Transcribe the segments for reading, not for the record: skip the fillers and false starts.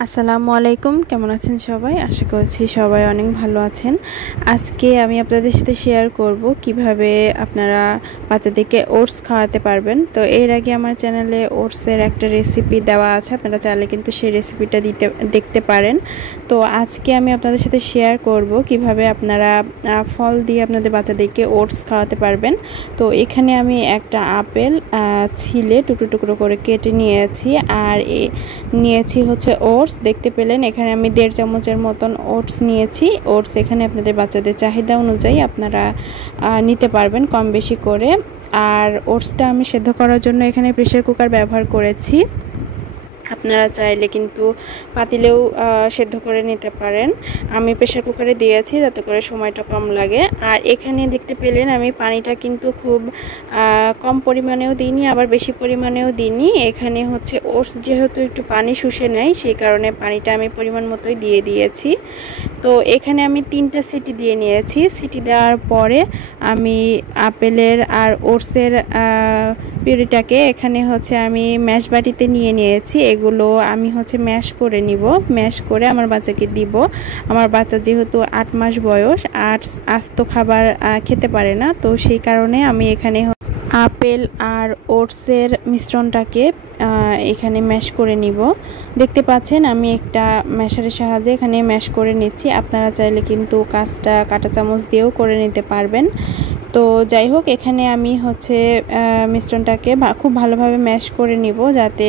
আসসালামু আলাইকুম, কেমন আছেন সবাই? আশা করছি সবাই অনেক ভালো আছেন। আজকে আমি আপনাদের সাথে শেয়ার করব কিভাবে আপনারা বাচ্চাদেরকে ওটস খাওয়াতে পারবেন। তো এর আগে আমার চ্যানেলে ওটসের একটা রেসিপি দেওয়া আছে, আপনারা চাইলে কিন্তু সেই রেসিপিটা দেখতে পারেন। তো আজকে আমি আপনাদের সাথে শেয়ার করব কিভাবে আপনারা ফল দিয়ে আপনাদের বাচ্চাদেরকে ওটস খাওয়াতে পারবেন। তো এখানে আমি একটা আপেল ছিলে টুকরো টুকরো করে কেটে নিয়েছি, আর নিয়েছি হচ্ছে ওটস। দেখতে পেলেন এখানে আমি 1.5 চামচের মতন ওটস নিয়েছি। ওটস এখানে আপনাদের বাচ্চাদের চাহিদা অনুযায়ী আপনারা নিতে পারবেন কম বেশি করে। আর ওটসটা আমি সেদ্ধ করার জন্য এখানে প্রেসার কুকার ব্যবহার করেছি। আপনারা চাইলে কিন্তু পাতিলেও সেদ্ধ করে নিতে পারেন। আমি প্রেসার কুকারে দিয়েছি যাতে করে সময়টা কম লাগে। আর এখানে দেখতে পেলেন আমি পানিটা কিন্তু খুব কম পরিমাণেও দিইনি, আবার বেশি পরিমাণেও দিইনি। এখানে হচ্ছে ওটস যেহেতু একটু পানি শুষে নেয়, সেই কারণে পানিটা আমি পরিমাণ মতোই দিয়ে দিয়েছি। তো এখানে আমি 3টা সিটি দিয়ে নিয়েছি। সিটি দেওয়ার পরে আমি আপেলের আর ওটসের পিউরিটাকে এখানে হচ্ছে আমি ম্যাশ বাটিতে নিয়ে নিয়েছি। এগুলো আমি হচ্ছে ম্যাশ করে নিব, ম্যাশ করে আমার বাচ্চাকে দিব। আমার বাচ্চা যেহেতু 8 মাস বয়স, আস্ত খাবার খেতে পারে না, তো সেই কারণে আমি এখানে আপেল আর ওটসের মিশ্রণটাকে এখানে ম্যাশ করে নিব। দেখতে পাচ্ছেন আমি একটা ম্যাশারের সাহায্যে এখানে ম্যাশ করে নিচ্ছি। আপনারা চাইলে কিন্তু কাজটা কাঁটা চামচ দিয়েও করে নিতে পারবেন। তো যাই হোক, এখানে আমি হচ্ছে মিশ্রণটাকে খুব ভালোভাবে ম্যাশ করে নিব যাতে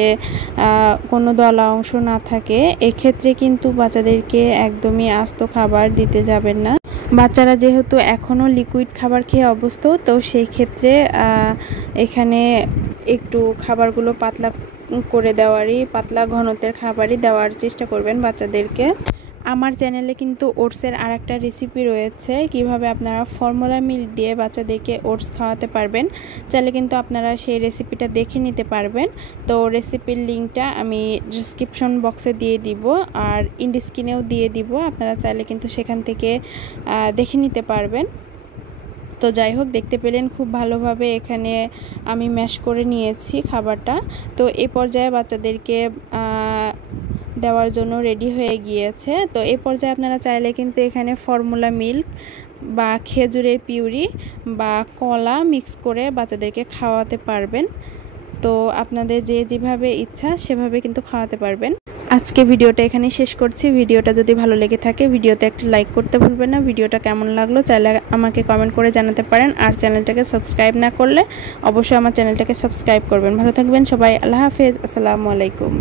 কোনো দলা অংশ না থাকে। এক্ষেত্রে কিন্তু বাচ্চাদেরকে একদমই আস্ত খাবার দিতে যাবেন না। বাচ্চারা যেহেতু এখনও লিকুইড খাবার খেয়ে অভ্যস্ত, তো সেই ক্ষেত্রে এখানে একটু খাবারগুলো পাতলা করে পাতলা ঘনত্বের খাবারই দেওয়ার চেষ্টা করবেন বাচ্চাদেরকে। আমার চ্যানেলে কিন্তু ওটসের আরেকটা রেসিপি রয়েছে, কিভাবে আপনারা ফর্মুলা মিল্ক দিয়ে বাচ্চাদেরকে ওটস খাওয়াতে পারবেন। চাইলে কিন্তু আপনারা সেই রেসিপিটা দেখে নিতে পারবেন। তো রেসিপির লিঙ্কটা আমি ডেসক্রিপশন বক্সে দিয়ে দিব, আর ইন্ড স্ক্রিনেও দিয়ে দিব। আপনারা চাইলে কিন্তু সেখান থেকে দেখে নিতে পারবেন। তো যাই হোক, দেখতে পেলেন খুব ভালোভাবে এখানে আমি ম্যাশ করে নিয়েছি খাবারটা। তো এই পর্যায়ে বাচ্চাদেরকে দেওয়ার জন্য রেডি হয়ে গিয়েছে। তো এই পর্যায়ে আপনারা চাইলে কিন্তু এখানে ফর্মুলা মিল্ক বা খেজুরের পিউরি বা কলা মিক্স করে বাচ্চাদেরকে খাওয়াতে পারবেন। তো আপনাদের যেভাবে ইচ্ছা সেভাবে কিন্তু খাওয়াতে পারবেন। আজকে ভিডিওটা এখানে শেষ করছি। ভিডিওটা যদি ভালো লেগে থাকে ভিডিওতে একটা লাইক করতে ভুলবেন না। ভিডিওটা কেমন লাগলো চাইলে আমাকে কমেন্ট করে জানাতে পারেন। আর চ্যানেলটাকে সাবস্ক্রাইব না করলে অবশ্যই আমার চ্যানেলটাকে সাবস্ক্রাইব করবেন। ভালো থাকবেন সবাই। আল্লাহ হাফেজ। আসসালামু আলাইকুম।